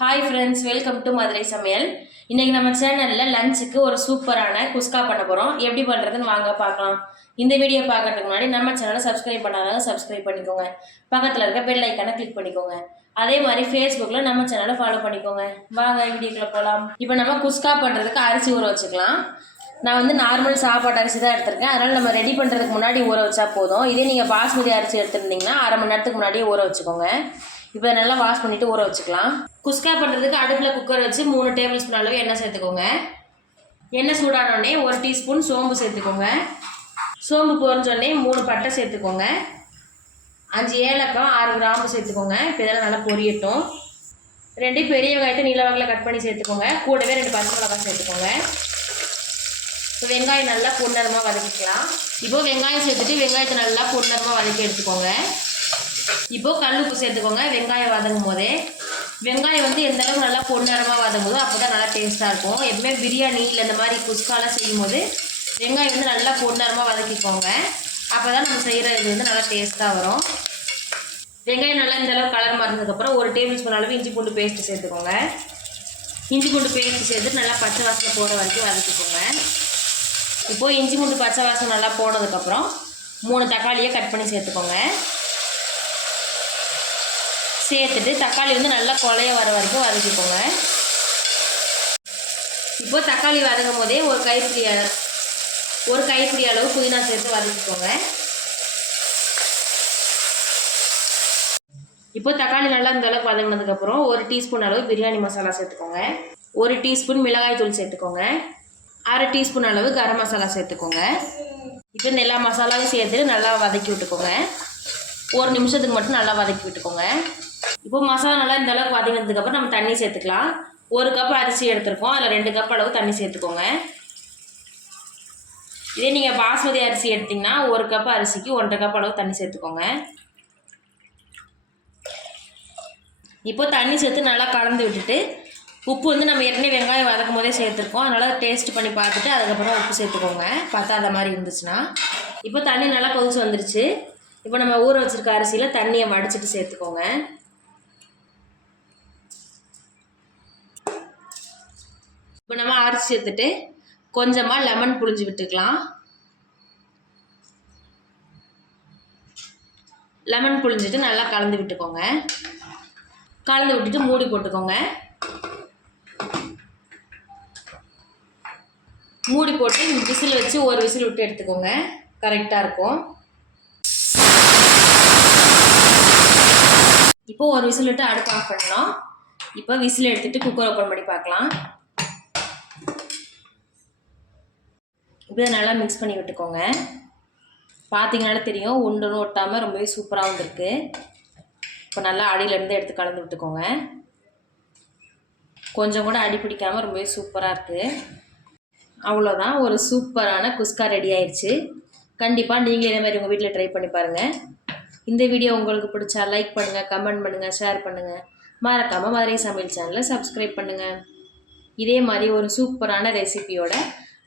Hi friends welcome to Madurai சமையல் இன்றைக்கி நம்ம சேனலில் லஞ்சுக்கு ஒரு சூப்பரான குஸ்கா பண்ண போகிறோம் எப்படி பண்ணுறதுன்னு வாங்க பார்க்கலாம். இந்த வீடியோ பார்க்கறதுக்கு முன்னாடி நம்ம சேனலை சப்ஸ்கிரைப் பண்ணாலும் சப்ஸ்கிரைப் பண்ணிக்கோங்க. பக்கத்தில் இருக்க பெல் ஐக்கானை கிளிக் பண்ணிக்கோங்க. அதே மாதிரி ஃபேஸ்புக்கில் நம்ம சேனலை ஃபாலோ பண்ணிக்கோங்க. வாங்க வீடியோக்குள்ள போகலாம் இப்போ நம்ம குஸ்கா பண்ணுறதுக்கு அரிசி ஊற வச்சுக்கலாம். நான் வந்து நார்மல் சாப்பாட்டு அரிசி தான் எடுத்திருக்கேன். அதனால் நம்ம ரெடி பண்ணுறதுக்கு முன்னாடி ஊற வச்சா போதும். இதே நீங்கள் பாஸ்மதி அரிசி எடுத்திருந்தீங்கன்னா அரை மணி நேரத்துக்கு முன்னாடியே ஊற வச்சுக்கோங்க. இப்போ நல்லா வாஷ் பண்ணிவிட்டு ஊற வச்சுக்கலாம். குஸ்கா பண்ணுறதுக்கு அடுப்பில் குக்கர் வச்சு மூணு டேபிள் ஸ்பூன் அளவு எண்ணெய் சேர்த்துக்கோங்க. எண்ணெய் சூடானோடனே ஒரு டீஸ்பூன் சோம்பு சேர்த்துக்கோங்க. சோம்பு பொறிஞ்சோடனே மூணு பட்டை சேர்த்துக்கோங்க. அஞ்சு ஏலக்காய் ஆறு கிராம்பு சேர்த்துக்கோங்க. இப்போ இதெல்லாம் நல்லா பொரியட்டும். ரெண்டு பெரிய வெங்காயத்தை நீல வாக்கில் கட் பண்ணி சேர்த்துக்கோங்க. கூடவே ரெண்டு பச்சை மிளகாய் சேர்த்துக்கோங்க. இப்போ வெங்காயம் நல்லா பொன்னரமாக வதக்கிக்கலாம். இப்போ வெங்காயம் சேர்த்துட்டு வெங்காயத்தை நல்லா பொன்னரமாக வதக்கி எடுத்துக்கோங்க. இப்போ கல் உப்பு சேர்த்துக்கோங்க. வெங்காயம் வதங்கும் போதே. வெங்காயம் வந்து எந்த அளவுக்கு நல்லா பொன்னரமாக வதங்குதோ அப்போ தான் நல்லா டேஸ்ட்டாக இருக்கும். எப்பவுமே பிரியாணி இல்லை இந்த மாதிரி குஸ்காலாம் செய்யும் போது வெங்காயம் வந்து நல்லா பொன்னரமாக வதக்கிக்கோங்க. அப்போ தான் நம்ம செய்கிற இது வந்து நல்லா டேஸ்ட்டாக வரும். வெங்காயம் நல்லா இந்த அளவுக்கு கலர் மாறினதுக்கப்புறம் ஒரு டேபிள் ஸ்பூன் அளவு இஞ்சி பூண்டு பேஸ்ட்டு சேர்த்துக்கோங்க. இஞ்சி பூண்டு பேஸ்ட் சேர்த்து நல்லா பச்சை வாசனை போகிற வரைக்கும் வதக்கிக்கோங்க. இப்போது இஞ்சி பூண்டு பச்சை வாசனை நல்லா போனதுக்கப்புறம் மூணு தக்காளியை கட் பண்ணி சேர்த்துக்கோங்க. சேர்த்துட்டு தக்காளி வந்து நல்லா கொலைய வர வரைக்கும் வதக்கிக்கோங்க. இப்போ தக்காளி வதங்கும் போதே ஒரு கைப்பிடி ஒரு கைப்பிடி அளவு புதினா சேர்த்து வதக்கிக்கோங்க. இப்போ தக்காளி நல்லா இந்த அளவுக்கு வதங்கினதுக்கப்புறம் ஒரு டீஸ்பூன் அளவு பிரியாணி மசாலா சேர்த்துக்கோங்க. ஒரு டீஸ்பூன் மிளகாய் தூள் சேர்த்துக்கோங்க. அரை டீஸ்பூன் அளவு கரம் மசாலா சேர்த்துக்கோங்க. இப்போ இந்த எல்லா மசாலாவும் சேர்த்துட்டு நல்லா வதக்கி விட்டுக்கோங்க. ஒரு நிமிஷத்துக்கு மட்டும் நல்லா வதக்கி விட்டுக்கோங்க. இப்போ மசாலா நல்லா இந்த அளவுக்கு வதங்கினதுக்கப்புறம் நம்ம தண்ணி சேர்த்துக்கலாம். ஒரு கப் அரிசி எடுத்திருக்கோம். அதில் ரெண்டு கப் அளவு தண்ணி சேர்த்துக்கோங்க. இதே நீங்கள் பாஸ்மதி அரிசி எடுத்தீங்கன்னா ஒரு கப் அரிசிக்கு ஒன்றரை கப் அளவு தண்ணி சேர்த்துக்கோங்க. இப்போ தண்ணி சேர்த்து நல்லா கலந்து விட்டுட்டு உப்பு வந்து நம்ம ஏற்கனவே வெங்காயம் வதக்கும் போதே சேர்த்துருக்கோம். அதனால் டேஸ்ட் பண்ணி பார்த்துட்டு அதுக்கப்புறம் உப்பு சேர்த்துக்கோங்க. பத்தாத மாதிரி இருந்துச்சுன்னா. இப்போ தண்ணி நல்லா கொதிச்சு வந்துருச்சு. இப்போ நம்ம ஊற வச்சுருக்க அரிசியில் தண்ணியை வடிச்சிட்டு சேர்த்துக்கோங்க. இப்போ நம்ம அரிசி சேர்த்துட்டு கொஞ்சமாக லெமன் புழிஞ்சு விட்டுக்கலாம். லெமன் புழிஞ்சிட்டு நல்லா கலந்து விட்டுக்கோங்க. கலந்து விட்டுட்டு மூடி போட்டுக்கோங்க. மூடி போட்டு விசில் வச்சு ஒரு விசில் விட்டு எடுத்துக்கோங்க. கரெக்டாக இருக்கும். இப்போ ஒரு விசில் விட்டு அடுப்பு ஆஃப் பண்ணோம் இப்போ விசில் எடுத்துகிட்டு குக்கர் ஓப்பன் பண்ணி பார்க்கலாம். இதை நல்லா மிக்ஸ் பண்ணி விட்டுக்கோங்க. பார்த்தீங்கனாலே தெரியும் ஒன்றுன்னு ஒட்டாமல் ரொம்பவே சூப்பராக வந்திருக்கு இப்போ நல்லா அடியிலேருந்து எடுத்து கலந்து விட்டுக்கோங்க. கொஞ்சம் கூட அடி பிடிக்காமல் ரொம்பவே சூப்பராக இருக்குது அவ்வளோதான் ஒரு சூப்பரான குஸ்கா ரெடி ஆயிடுச்சு கண்டிப்பாக நீங்கள் இதே மாதிரி உங்கள் வீட்டில் ட்ரை பண்ணி பாருங்கள் இந்த வீடியோ உங்களுக்கு பிடிச்சா லைக் பண்ணுங்கள் கமெண்ட் பண்ணுங்கள் ஷேர் பண்ணுங்கள் மறக்காமல் மதுரை சமையல் சேனலை சப்ஸ்கிரைப் பண்ணுங்கள் இதே மாதிரி ஒரு சூப்பரான ரெசிபியோட